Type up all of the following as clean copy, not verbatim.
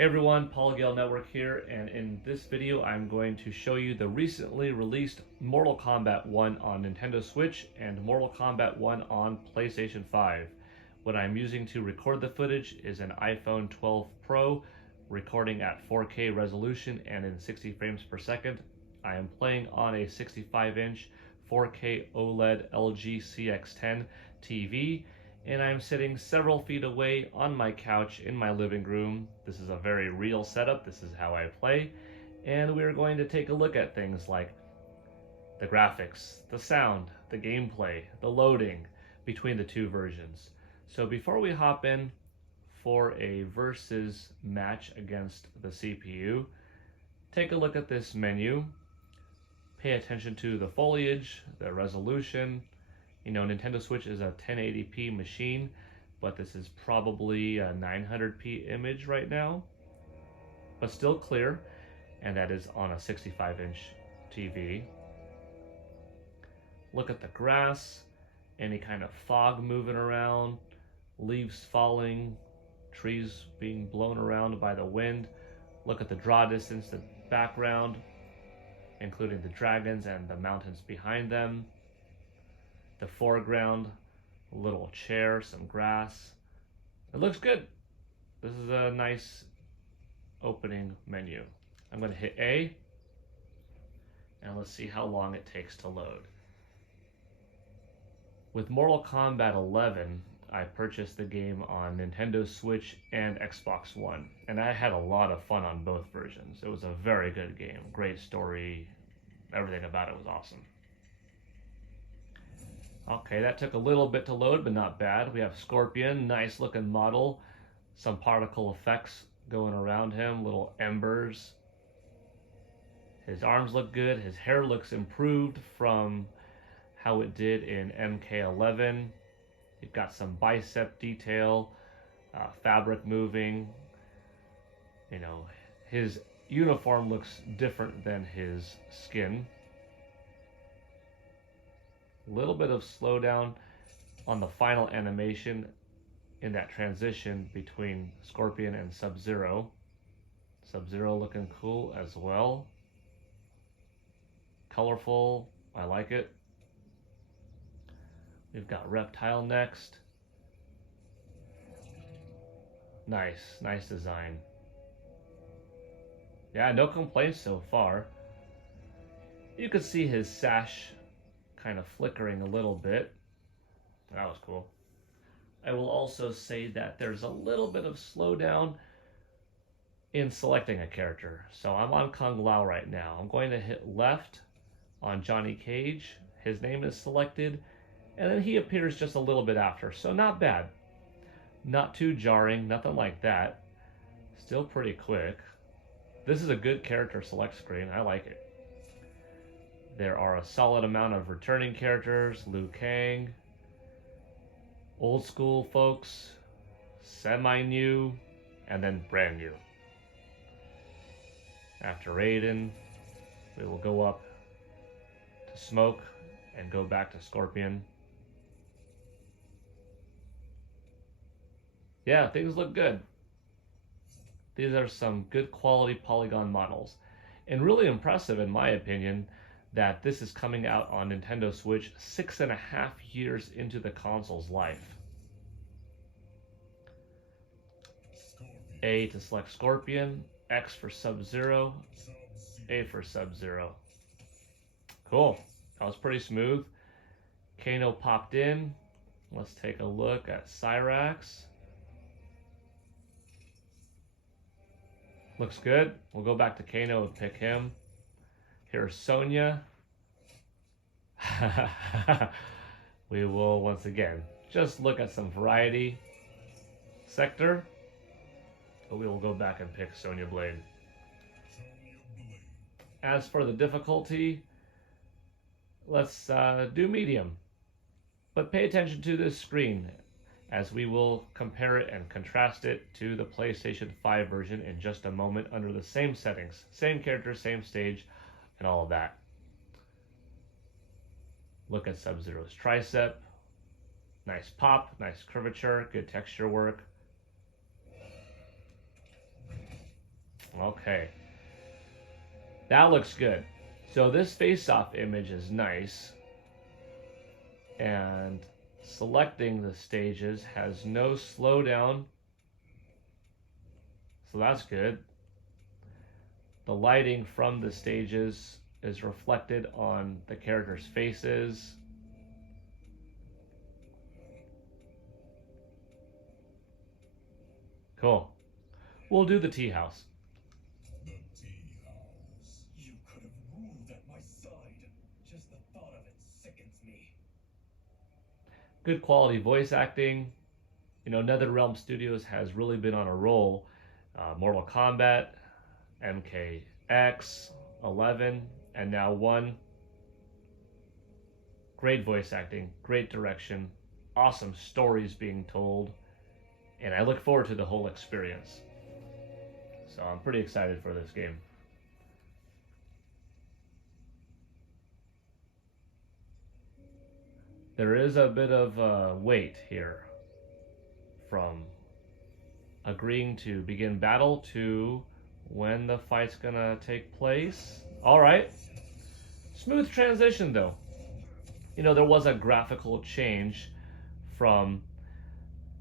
Hey everyone, Polygale Network here, and in this video I'm going to show you the recently released Mortal Kombat 1 on Nintendo Switch and Mortal Kombat 1 on PlayStation 5. What I'm using to record the footage is an iPhone 12 Pro, recording at 4K resolution and in 60 frames per second. I am playing on a 65-inch 4K OLED LG CX10 TV, and I'm sitting several feet away on my couch in my living room. This is a very real setup. This is how I play, and we're going to take a look at things like the graphics, the sound, the gameplay, the loading between the two versions. So before we hop in for a versus match against the CPU, take a look at this menu. Pay attention to the foliage, the resolution. You know, Nintendo Switch is a 1080p machine, but this is probably a 900p image right now, but still clear, and that is on a 65-inch TV. Look at the grass, any kind of fog moving around, leaves falling, trees being blown around by the wind. Look at the draw distance, the background, including the dragons and the mountains behind them. The foreground, a little chair, some grass. It looks good. This is a nice opening menu. I'm going to hit A, and let's see how long it takes to load. With Mortal Kombat 11, I purchased the game on Nintendo Switch and Xbox One, and I had a lot of fun on both versions. It was a very good game, great story, everything about it was awesome. Okay, that took a little bit to load, but not bad. We have Scorpion, nice looking model. Some particle effects going around him, little embers. His arms look good. His hair looks improved from how it did in MK11. You've got some bicep detail, fabric moving. You know, his uniform looks different than his skin. A little bit of slowdown on the final animation in that transition between Scorpion and Sub-Zero. Sub-Zero looking cool as well. Colorful, I like it. We've got Reptile next. Nice design. Yeah, no complaints so far. You could see his sash kind of flickering a little bit. That was cool. I will also say that there's a little bit of slowdown in selecting a character. So I'm on Kung Lao right now. I'm going to hit left on Johnny Cage. His name is selected, and then he appears just a little bit after. So not bad. Not too jarring, nothing like that. Still pretty quick. This is a good character select screen. I like it. There are a solid amount of returning characters, Liu Kang, old school folks, semi-new, and then brand new. After Raiden, we will go up to Smoke and go back to Scorpion. Yeah, things look good. These are some good quality polygon models, and really impressive in my opinion that this is coming out on Nintendo Switch 6.5 years into the console's life. A to select Scorpion, X for Sub-Zero, A for Sub-Zero. Cool, that was pretty smooth. Kano popped in. Let's take a look at Cyrax. Looks good. We'll go back to Kano and pick him. Here's Sonya. We will once again just look at some variety. Sector. But we will go back and pick Sonya Blade. As for the difficulty, let's do medium. But pay attention to this screen, as we will compare it and contrast it to the PlayStation 5 version in just a moment under the same settings. Same character, same stage, and all of that. Look at Sub-Zero's tricep. Nice pop, nice curvature, good texture work. Okay. That looks good. So this face-off image is nice. And selecting the stages has no slowdown. So that's good. The lighting from the stages is reflected on the characters' faces. Cool. We'll do the tea house. The tea house. You could have ruled at my side. Just the thought of it sickens me. Good quality voice acting. You know, NetherRealm Studios has really been on a roll. Mortal Kombat, MKX, 11, and now 1. Great voice acting, great direction, awesome stories being told, and I look forward to the whole experience. So I'm pretty excited for this game. There is a bit of wait here from agreeing to begin battle to when the fight's gonna take place. All right. Smooth transition though. You know, there was a graphical change from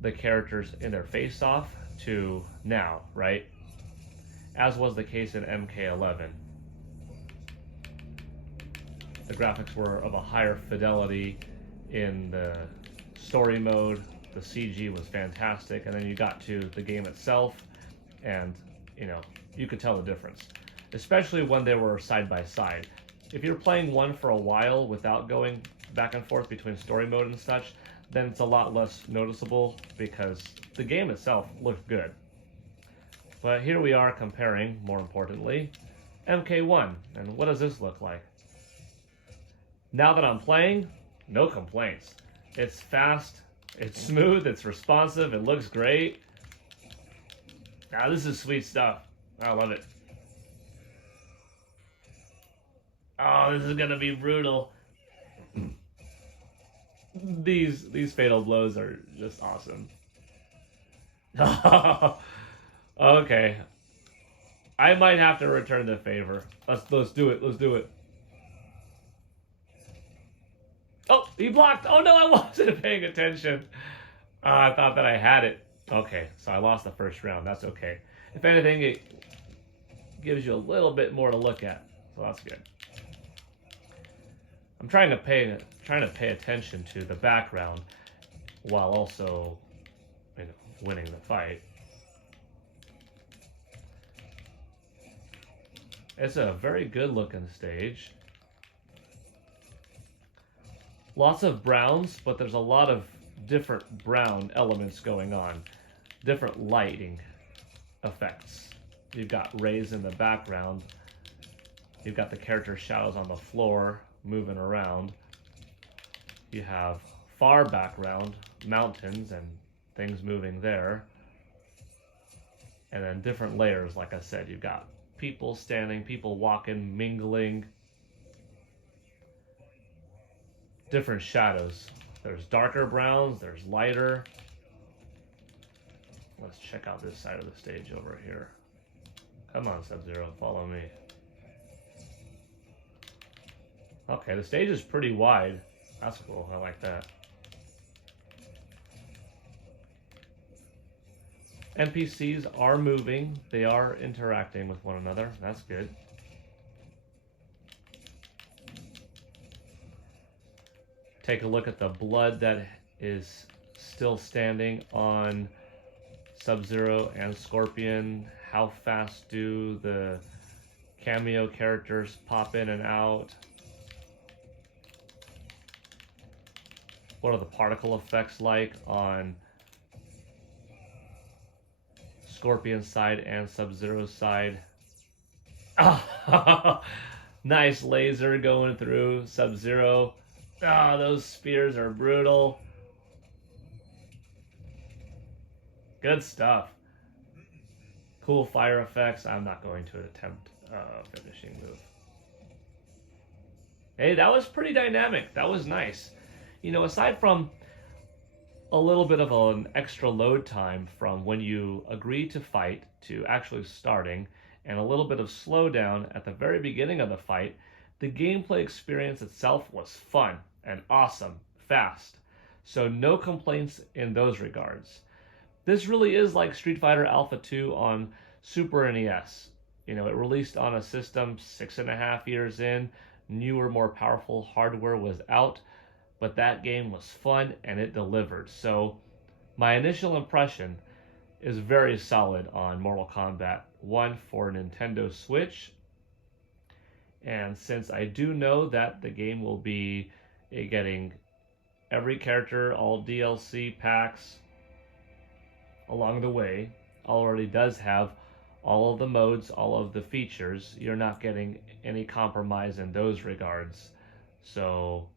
the characters in their face-off to now, right? As was the case in MK11. The graphics were of a higher fidelity in the story mode. The CG was fantastic, and then you got to the game itself, and you know, you could tell the difference, especially when they were side by side. If you're playing one for a while without going back and forth between story mode and such, then it's a lot less noticeable because the game itself looked good. But here we are comparing, more importantly, MK1, and what does this look like? Now that I'm playing, no complaints. It's fast, it's smooth, it's responsive, it looks great. Now this is sweet stuff. I love it. Oh, this is gonna be brutal. These fatal blows are just awesome. Okay. I might have to return the favor. Let's do it. Let's do it. Oh, he blocked. Oh no, I wasn't paying attention. I thought that I had it. Okay, so I lost the first round. That's okay. If anything, it gives you a little bit more to look at. So that's good. I'm trying to pay attention to the background while also, you know, winning the fight. It's a very good looking stage. Lots of browns, but there's a lot of different brown elements going on. Different lighting effects. You've got rays in the background. You've got the character shadows on the floor moving around. You have far background, mountains and things moving there. And then different layers, like I said, you've got people standing, people walking, mingling. Different shadows. There's darker browns, there's lighter. Let's check out this side of the stage over here. Come on, Sub-Zero, follow me. Okay, the stage is pretty wide. That's cool, I like that. NPCs are moving, they are interacting with one another, that's good. Take a look at the blood that is still standing on Sub-Zero and Scorpion. How fast do the cameo characters pop in and out? What are the particle effects like on Scorpion's side and Sub-Zero's side? Nice laser going through Sub-Zero. Ah, those spears are brutal. Good stuff. Cool fire effects. I'm not going to attempt a finishing move. Hey, that was pretty dynamic. That was nice. You know, aside from a little bit of an extra load time from when you agree to fight to actually starting, and a little bit of slowdown at the very beginning of the fight, the gameplay experience itself was fun and awesome, fast. So no complaints in those regards. This really is like Street Fighter Alpha 2 on Super NES. You know, it released on a system 6.5 years in, newer, more powerful hardware was out, but that game was fun and it delivered. So my initial impression is very solid on Mortal Kombat 1 for Nintendo Switch. And since I do know that the game will be getting every character, all DLC packs along the way, already does have all of the modes, all of the features, you're not getting any compromise in those regards. So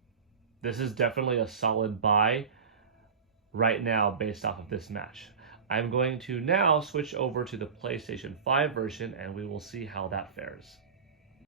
this is definitely a solid buy right now based off of this match. I'm going to now switch over to the PlayStation 5 version and we will see how that fares.